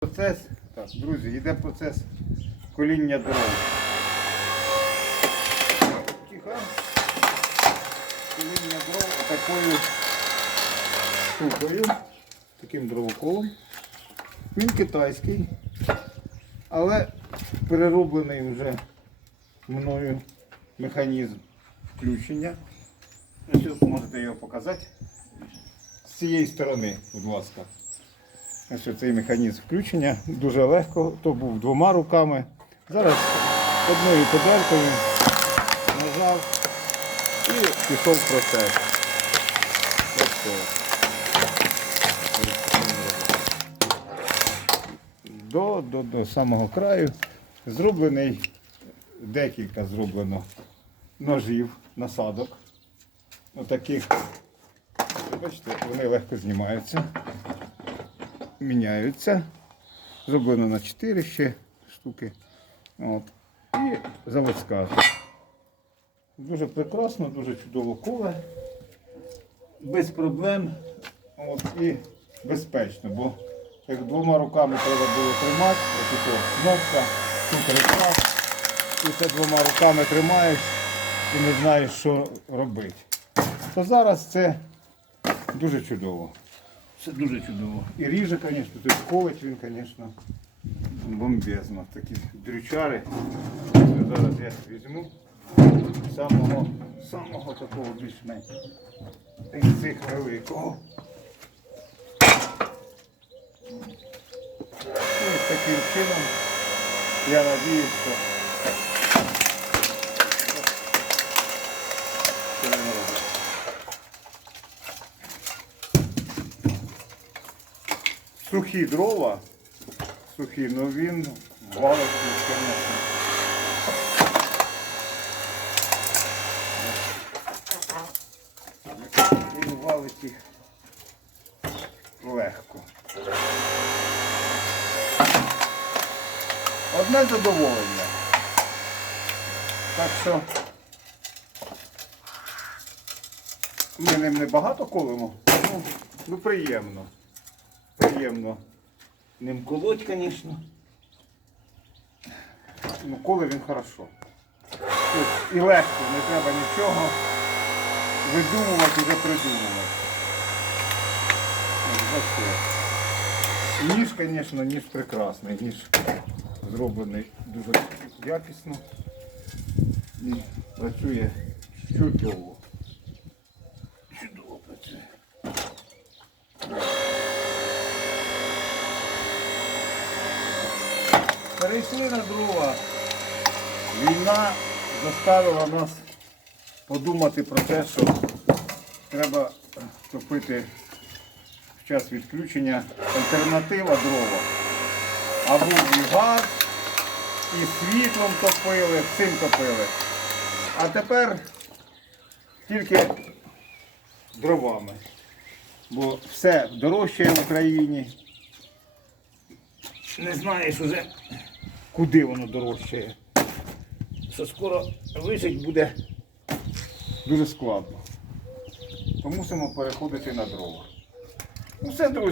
Процес, так, друзі, йде процес коління дров. Тихо. Коління дров такою штукою, таким дровоколом. Він китайський, але перероблений вже мною механізм включення. Ось можете його показати. З цієї сторони, будь ласка. Ось цей механізм включення дуже легко, то був двома руками. Зараз одною педалькою нажав і пішов процес. До, до, до самого краю зроблений декілька зроблено ножів, насадок. Отаких. Бачите, вони легко знімаються міняються. Зроблено на 4 ще штуки. От. І заводська. Дуже прекрасно, дуже чудово коле. Без проблем От. і безпечно, бо як двома руками треба було тримати, ось кнопка, тут рукав, і це двома руками тримаєш і не знаєш, що робити. То зараз це дуже чудово. Це дуже чудово. І ріже, звісно, тут колить він, звісно, бомбезно. Такі дрючари. Зараз я візьму самого, самого такого більш-менш із цих великого. Ось таким чином я надіюсь, що це не. Сухі дрова, сухі, ну він валить, звісно. Він валить їх легко. Одне задоволення. Так що ми ним не багато колимо, ну, ну приємно приємно ним колоть, звісно. Ну, коли він хорошо. І легко, не треба нічого видумувати, вже придумувати. Ніж, звісно, ніж прекрасний, ніж зроблений дуже якісно. І працює. Чудово Перейшли на дрова. Війна заставила нас подумати про те, що треба топити в час відключення альтернатива дрова. А був і газ, і світлом топили, всім топили. А тепер тільки дровами. Бо все дорожче в Україні не знаєш уже, куди воно дорожчає. Що скоро вижить буде дуже складно. То мусимо переходити на дрова. Ну все, друзі.